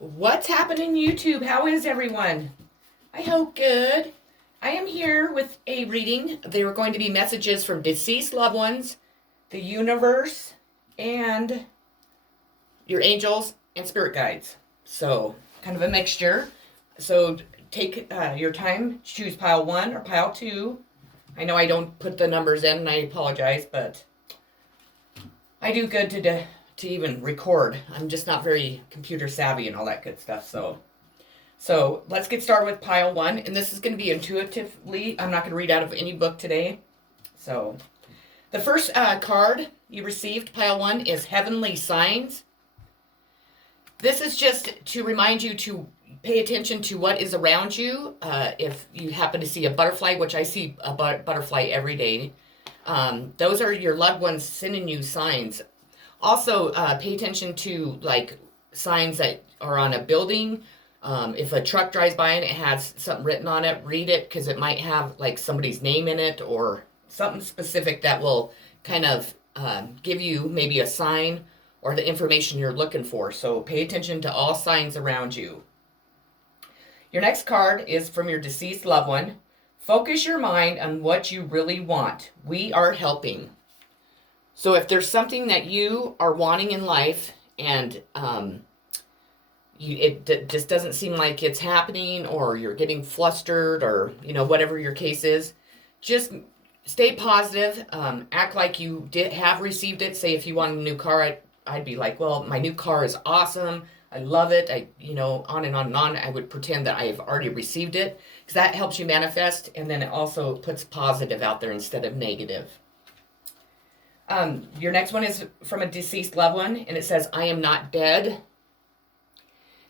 What's happening YouTube? How is everyone? I hope good. I am here with a reading. They are going to be messages from deceased loved ones, the universe, and your angels and spirit guides. So, kind of a mixture. So, take your time, choose pile 1 or pile 2. I know I don't put the numbers in, and I apologize, but I do good to even record. I'm just not very computer savvy and all that good stuff. So let's get started with pile 1, and this is going to be intuitively. I'm not going to read out of any book today. So the first card you received, pile 1, is Heavenly Signs. This is just to remind you to pay attention to what is around you. If you happen to see a butterfly, which I see a butterfly every day, those are your loved ones sending you signs. Also, pay attention to like signs that are on a building. If a truck drives by and it has something written on it, read it, because it might have like somebody's name in it or something specific that will kind of give you maybe a sign or the information you're looking for. So pay attention to all signs around you. Your next card is from your deceased loved one. Focus your mind on what you really want. We are helping. So if there's something that you are wanting in life and it just doesn't seem like it's happening, or you're getting flustered, or whatever your case is, just stay positive. Act like you have received it. Say if you want a new car, I'd be like, well, my new car is awesome. I love it. On and on and on. I would pretend that I have already received it, because that helps you manifest, and then it also puts positive out there instead of negative. Your next one is from a deceased loved one, and it says, I am not dead.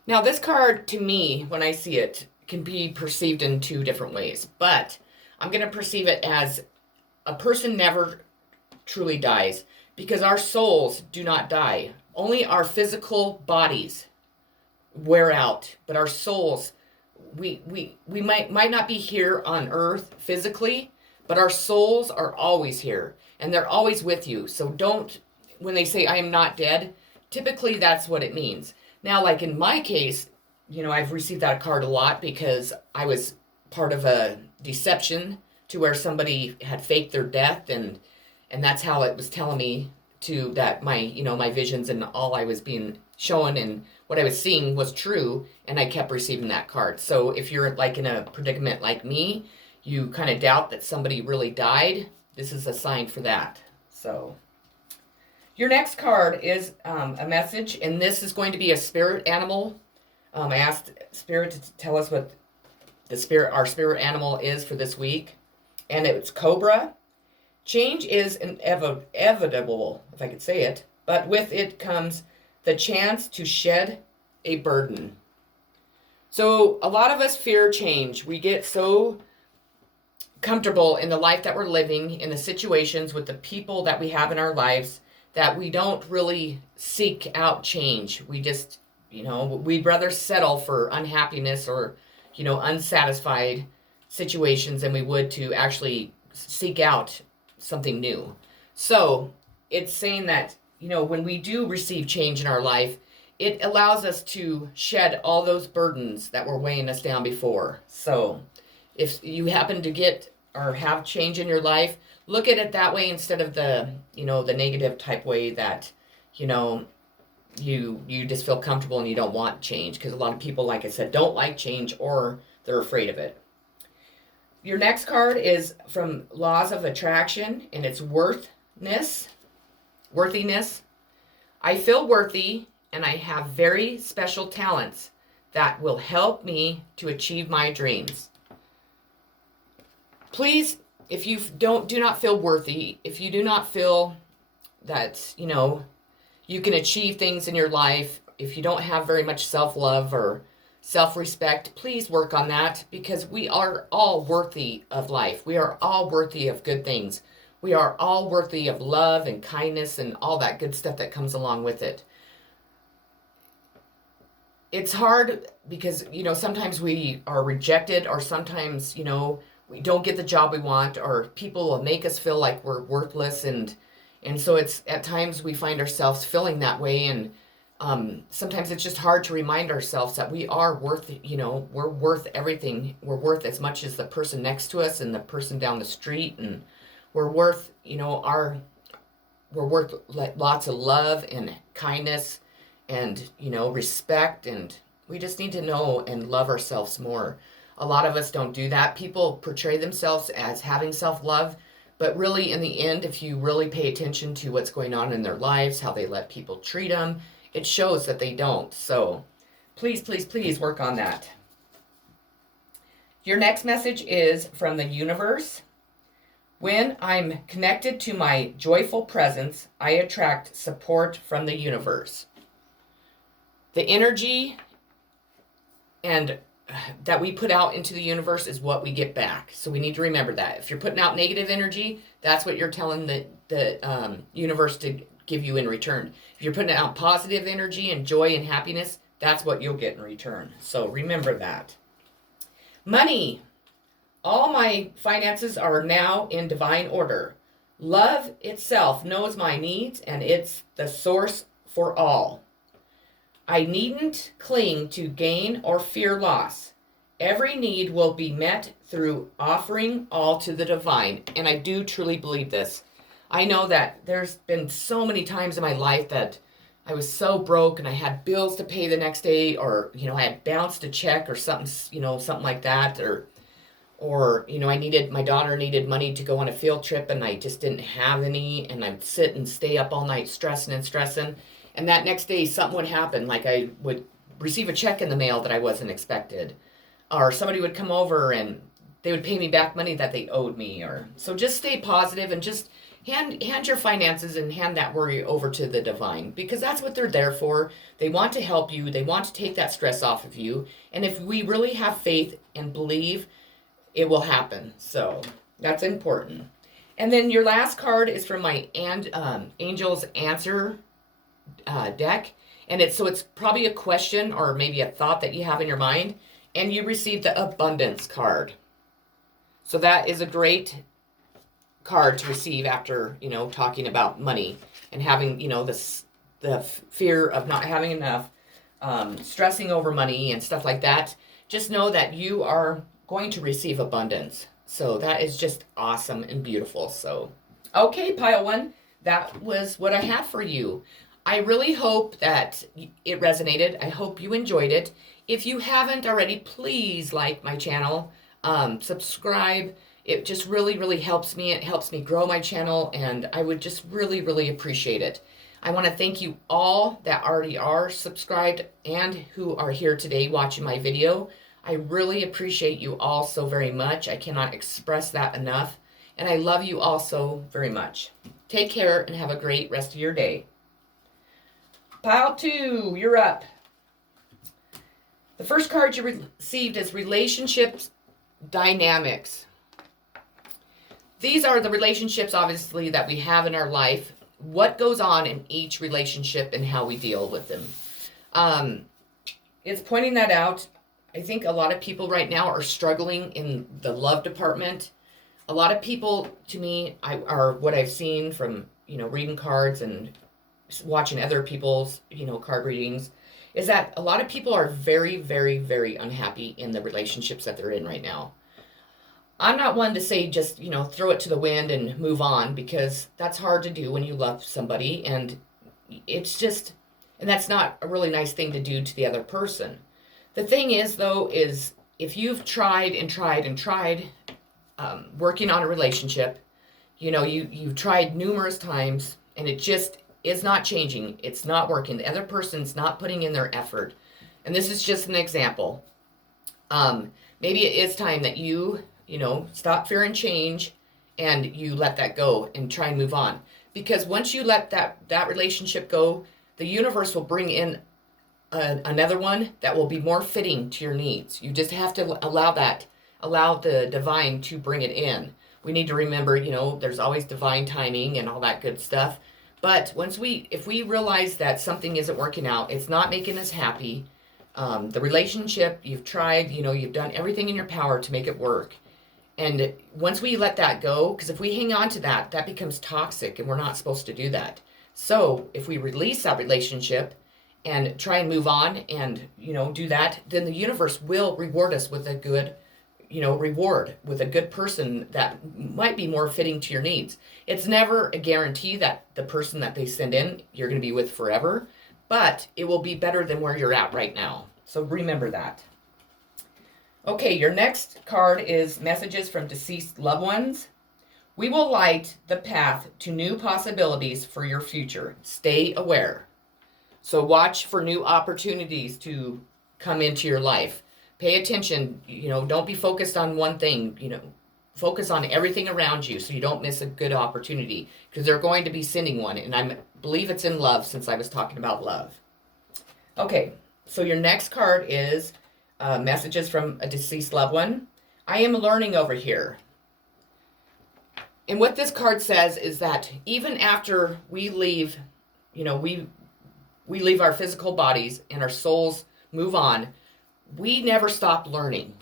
Now, this card, to me, when I see it, can be perceived in two different ways, but I'm going to perceive it as a person never truly dies, because our souls do not die. Only our physical bodies wear out, but our souls, we might not be here on earth physically, but our souls are always here, and they're always with you. So when they say I am not dead, typically that's what it means. Now, like in my case, I've received that card a lot because I was part of a deception to where somebody had faked their death, and that's how it was telling me that my visions and all I was being shown and what I was seeing was true, and I kept receiving that card. So if you're like in a predicament like me, you kind of doubt that somebody really died, this is a sign for that. So your next card is a message, and this is going to be a spirit animal. I asked Spirit to tell us what our spirit animal is for this week, and it's Cobra. Change is inevitable, if I could say it, but with it comes the chance to shed a burden. So a lot of us fear change. We get so comfortable in the life that we're living, in the situations with the people that we have in our lives, that we don't really seek out change. We just, we'd rather settle for unhappiness or, unsatisfied situations than we would to actually seek out something new. So it's saying that, when we do receive change in our life, it allows us to shed all those burdens that were weighing us down before. So if you happen to get or have change in your life, look at it that way instead of the negative type way that, you just feel comfortable and you don't want change, because a lot of people, like I said, don't like change or they're afraid of it. Your next card is from Laws of Attraction, and it's worthiness. I feel worthy, and I have very special talents that will help me to achieve my dreams. Please, if you do not feel worthy, if you do not feel that, you can achieve things in your life, if you don't have very much self-love or self-respect, please work on that, because we are all worthy of life. We are all worthy of good things. We are all worthy of love and kindness and all that good stuff that comes along with it. It's hard because, sometimes we are rejected, or sometimes, we don't get the job we want, or people will make us feel like we're worthless, and so it's at times we find ourselves feeling that way, and Sometimes it's just hard to remind ourselves that we are worth, we're worth everything. We're worth as much as the person next to us and the person down the street. And we're worth, we're worth lots of love and kindness and, respect. And we just need to know and love ourselves more. A lot of us don't do that. People portray themselves as having self-love, but really in the end, if you really pay attention to what's going on in their lives, how they let people treat them, it shows that they don't. So please, please, please work on that. Your next message is from the universe. When I'm connected to my joyful presence, I attract support from the universe. The energy and that we put out into the universe is what we get back. So we need to remember that. If you're putting out negative energy, that's what you're telling the universe to give you in return. If you're putting out positive energy and joy and happiness, that's what you'll get in return. So remember that. Money. All my finances are now in divine order. Love itself knows my needs, and it's the source for all. I needn't cling to gain or fear loss. Every need will be met through offering all to the divine. And I do truly believe this. I know that there's been so many times in my life that I was so broke and I had bills to pay the next day, or, I had bounced a check or something, something like that, or my daughter needed money to go on a field trip and I just didn't have any, and I'd sit and stay up all night stressing. And that next day something would happen, like I would receive a check in the mail that I wasn't expected, or somebody would come over and they would pay me back money that they owed me. So just stay positive and just hand your finances and hand that worry over to the divine, because that's what they're there for. They want to help you. They want to take that stress off of you. And if we really have faith and believe, it will happen. So that's important. And then your last card is from my Angel's Answer deck. And it's probably a question or maybe a thought that you have in your mind. And you received the Abundance card. So that is a great card to receive after, talking about money and having, the fear of not having enough, stressing over money and stuff like that. Just know that you are going to receive abundance. So that is just awesome and beautiful. So, okay, pile one, that was what I have for you. I really hope that it resonated. I hope you enjoyed it. If you haven't already, please like my channel, subscribe. It just really, really helps me. It helps me grow my channel, and I would just really, really appreciate it. I want to thank you all that already are subscribed and who are here today watching my video. I really appreciate you all so very much. I cannot express that enough. And I love you all so very much. Take care and have a great rest of your day. Pile two, you're up. The first card you received is Relationships Dynamics. These are the relationships, obviously, that we have in our life. What goes on in each relationship and how we deal with them. It's pointing that out. I think a lot of people right now are struggling in the love department. A lot of people, to me, are what I've seen from, reading cards and watching other people's, card readings, is that a lot of people are very, very, very unhappy in the relationships that they're in right now. I'm not one to say just, throw it to the wind and move on, because that's hard to do when you love somebody, and that's not a really nice thing to do to the other person. The thing is, though, is if you've tried and tried and tried working on a relationship, you've tried numerous times and it just is not changing. It's not working. The other person's not putting in their effort. And this is just an example. Maybe it is time that you stop fearing change and you let that go and try and move on. Because once you let that relationship go, the universe will bring in another one that will be more fitting to your needs. You just have to allow the divine to bring it in. We need to remember, there's always divine timing and all that good stuff. But if we realize that something isn't working out, it's not making us happy, the relationship, you've tried, you've done everything in your power to make it work. And once we let that go, because if we hang on to that, that becomes toxic, and we're not supposed to do that. So if we release that relationship and try and move on and, do that, then the universe will reward us with a good, reward, with a good person that might be more fitting to your needs. It's never a guarantee that the person that they send in you're going to be with forever, but it will be better than where you're at right now. So remember that. Okay, your next card is messages from deceased loved ones. We will light the path to new possibilities for your future. Stay aware. So watch for new opportunities to come into your life. Pay attention, don't be focused on one thing, focus on everything around you so you don't miss a good opportunity, because they're going to be sending one, and I believe it's in love, since I was talking about love. Okay, so your next card is messages from a deceased loved one. I am learning over here. And what this card says is that even after we leave, we leave our physical bodies and our souls move on, we never stop learning.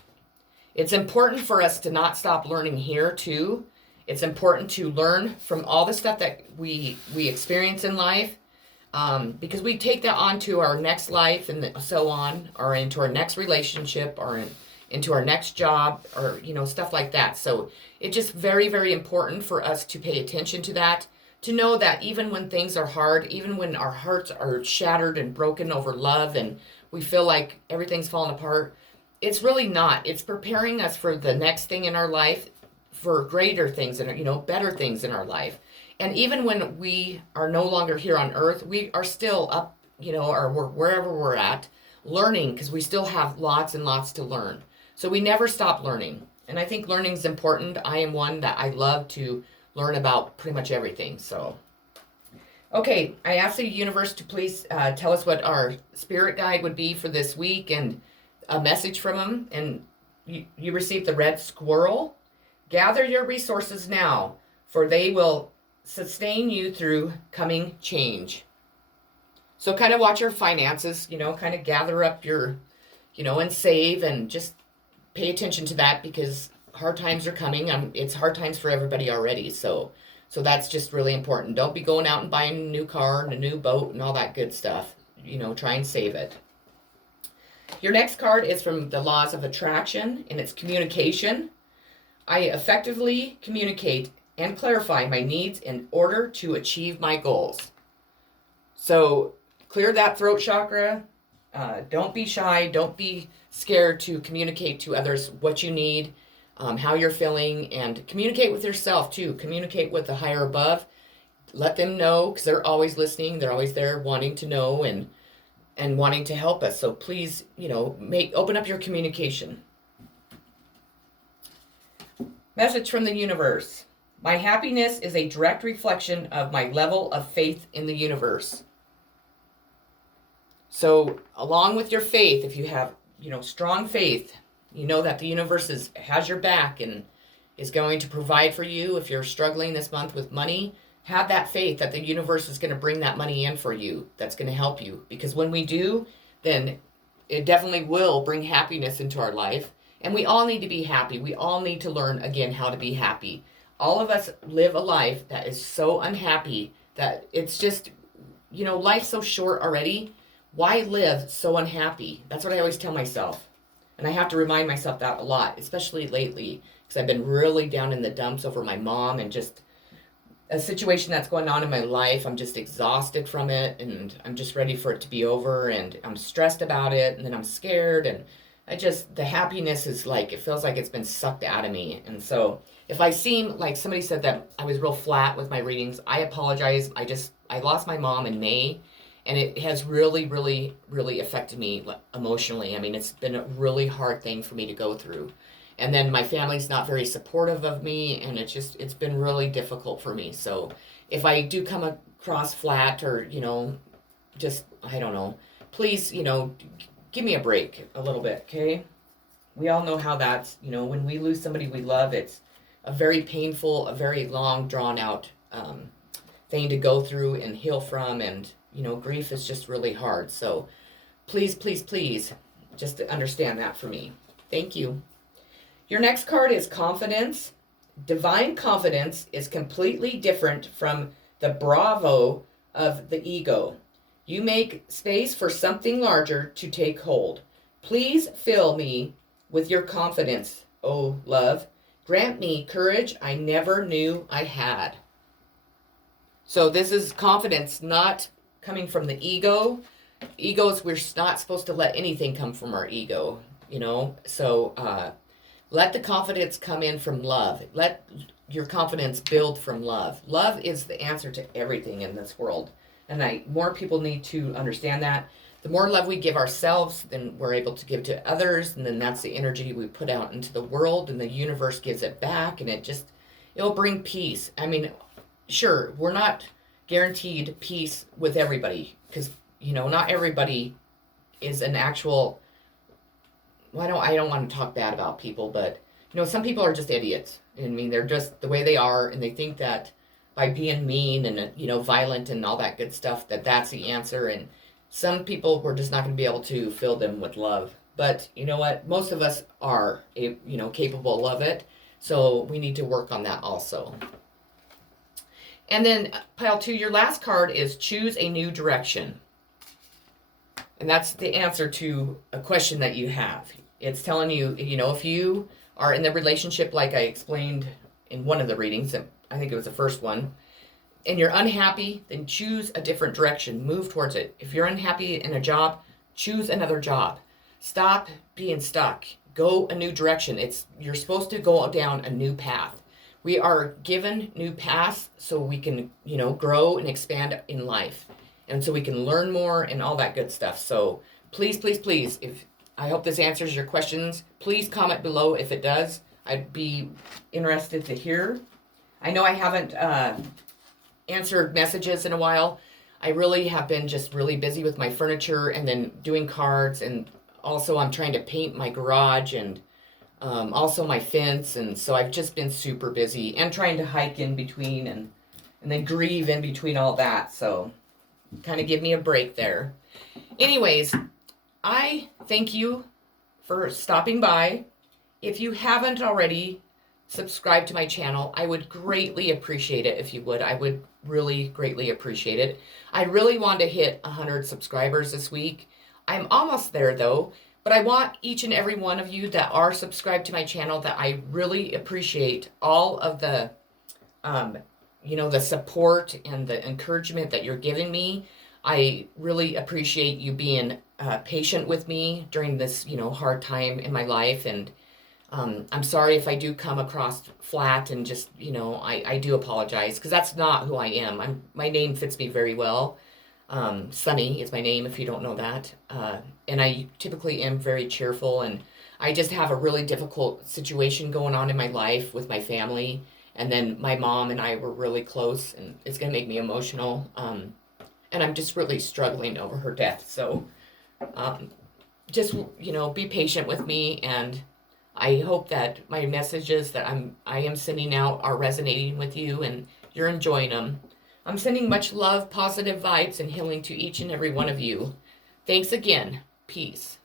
It's important for us to not stop learning here too. It's important to learn from all the stuff that we experience in life, because we take that on to our next life and so on, or into our next relationship, or into our next job, or stuff like that. So it's just very, very important for us to pay attention to that, to know that even when things are hard, even when our hearts are shattered and broken over love and we feel like everything's falling apart, it's really not. It's preparing us for the next thing in our life, for greater things and better things in our life. And even when we are no longer here on earth, we are still up, or wherever we're at, learning, because we still have lots and lots to learn. So we never stop learning. And I think learning is important. I am one that I love to learn about pretty much everything. So, okay, I asked the universe to please tell us what our spirit guide would be for this week, and a message from them. And you received the red squirrel. Gather your resources now, for they will sustain you through coming change. So kind of watch your finances, kind of gather up your, and save, and just pay attention to that, because hard times are coming. It's hard times for everybody already. So that's just really important. Don't be going out and buying a new car and a new boat and all that good stuff. Try and save it. Your next card is from the Laws of Attraction, and it's communication. I effectively communicate and clarify my needs in order to achieve my goals. So clear that throat chakra. Don't be shy. Don't be scared to communicate to others what you need, how you're feeling, and communicate with yourself too. Communicate with the higher above. Let them know, because they're always listening. They're always there wanting to know and wanting to help us. So please, open up your communication. Message from the universe. My happiness is a direct reflection of my level of faith in the universe. So along with your faith, if you have, strong faith, that the universe has your back and is going to provide for you. If you're struggling this month with money, have that faith that the universe is going to bring that money in for you. That's going to help you. Because when we do, then it definitely will bring happiness into our life. And we all need to be happy. We all need to learn, again, how to be happy. All of us live a life that is so unhappy that it's just, life's so short already. Why live so unhappy? That's what I always tell myself. And I have to remind myself that a lot, especially lately, because I've been really down in the dumps over my mom and just a situation that's going on in my life. I'm just exhausted from it, and I'm just ready for it to be over, and I'm stressed about it, and then I'm scared, and the happiness is like, it feels like it's been sucked out of me. And so if I seem like, somebody said that I was real flat with my readings, I apologize. I lost my mom in May, and it has really, really, really affected me emotionally. I mean, it's been a really hard thing for me to go through. And then my family's not very supportive of me, and it's been really difficult for me. So if I do come across flat, or, I don't know, please, give me a break a little bit, okay? We all know how that's, when we lose somebody we love, it's a very painful, a very long, drawn out thing to go through and heal from. And, grief is just really hard. So please, please, please, just understand that for me. Thank you. Your next card is confidence. Divine confidence is completely different from the bravo of the ego. You make space for something larger to take hold. Please fill me with your confidence, oh love. Grant me courage I never knew I had. So this is confidence not coming from the ego. Egos, we're not supposed to let anything come from our ego, you know? So let the confidence come in from love. Let your confidence build from love. Love is the answer to everything in this world. And more people need to understand that. The more love we give ourselves, then we're able to give to others, and then that's the energy we put out into the world, and the universe gives it back, and it'll bring peace. I mean, sure, we're not guaranteed peace with everybody, because, you know, not everybody is an actual, well, I don't want to talk bad about people, but, you know, some people are just idiots. I mean, they're just the way they are, and they think that by being mean and, you know, violent and all that good stuff, that's the answer. And some people, we're just not going to be able to fill them with love. But you know what? Most of us are, you know, capable of it. So we need to work on that also. And then pile 2, your last card is choose a new direction. And that's the answer to a question that you have. It's telling you, you know, if you are in the relationship like I explained in one of the readings, I think it was the first one, and you're unhappy, then choose a different direction. Move towards it. If you're unhappy in a job, choose another job. Stop being stuck. Go a new direction. You're supposed to go down a new path. We are given new paths so we can, you know, grow and expand in life. And so we can learn more and all that good stuff. So please, please, please, I hope this answers your questions. Please comment below if it does. I'd be interested to hear. I know I haven't answered messages in a while. I really have been just really busy with my furniture and then doing cards, and also I'm trying to paint my garage and also my fence, and so I've just been super busy and trying to hike in between and then grieve in between all that. So kind of give me a break there. Anyways, I thank you for stopping by. If you haven't already subscribed to my channel, I would greatly appreciate it if you would. I would really greatly appreciate it. I really want to hit 100 subscribers this week. I'm almost there though, but I want each and every one of you that are subscribed to my channel, that I really appreciate all of the, you know, the support and the encouragement that you're giving me. I really appreciate you being patient with me during this, you know, hard time in my life. And I'm sorry if I do come across flat and just, you know, I do apologize, because that's not who I am. My name fits me very well. Sunny is my name, if you don't know that. And I typically am very cheerful, and I just have a really difficult situation going on in my life with my family. And then my mom and I were really close, and it's going to make me emotional. And I'm just really struggling over her death. So just, you know, be patient with me, and I hope that my messages that I am sending out are resonating with you and you're enjoying them. I'm sending much love, positive vibes, and healing to each and every one of you. Thanks again. Peace.